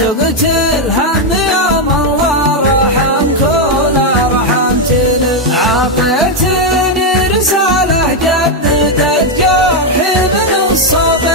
سقت الهم يوم الله رحم كل رحمتني عطيتني رسالة جددت جرحي من الصبر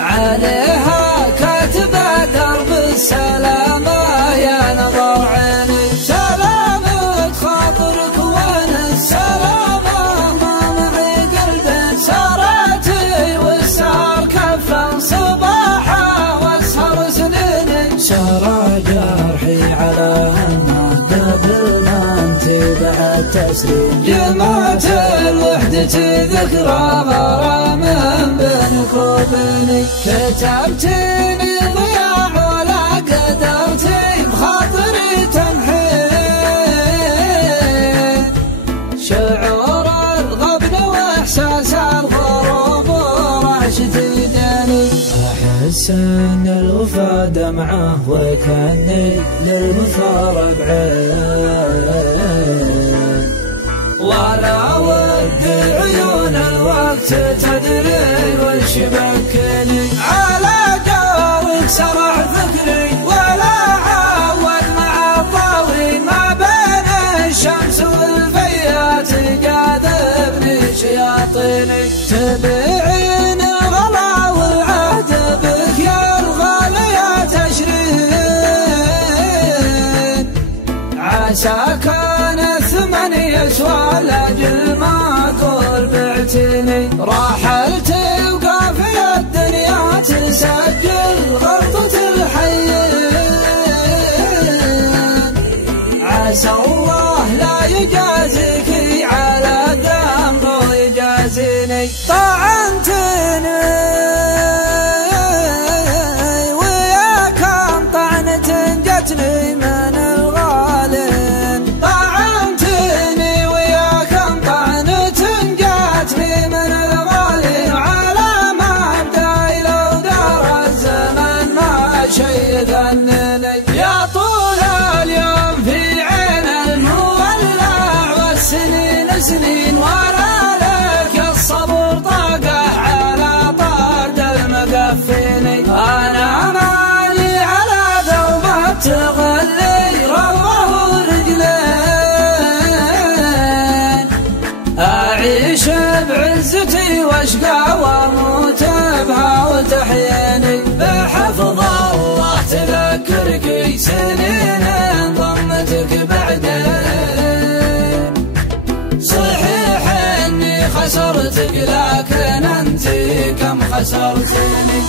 عليها كاتبة درب السلامة يا نظر عيني سلامة خاطرك وين السلامة ما معي قلب سارتي والسهر كفا صباحا واسهر سنيني سرى جرحي على همه قبل ما انتي بعد تسليم جمعت الوحدة ذكرى غرام بينك وبيني كتبتني ضياع ولا قدرتي بخاطري تمحين شعور الغبن واحساس الغروب ورعشتي داني احس ان الوفا دمعه وكاني للمثار بعين ولا ود عيون الوقت تدري وش بكني على جوك سرح فكري ولا عود مع الضوي ما بين الشمس والفيات جاذبني شياطيني تبعين غلا والعهد بك يا الغالية تشرين عسى كان الثمن يسوى لاجل ما اقول بعتني راحلت وقافي الدنيا تسجل غلطة الحين عسى الله لا يجازيك على ذنب ويجازيني طعنتني ويا كم طعنة جتني من الغالين طعنتني ويا كم طعنة جتني من الغالين على مبدأي لو دار الزمن ما شي ذنني يا طول اليوم في عين المولع والسنين سنين ولا لك الصبر طاقه على طرد المقفيني انا مالي على ذوبة تغلي روضه ورجلين اعيش بعزتي واشقى واموت بها وتحييني بحفظ الله تذكرك سنين ضمتك بعدين صحيح اني خسرتك لكن انت كم خسرتني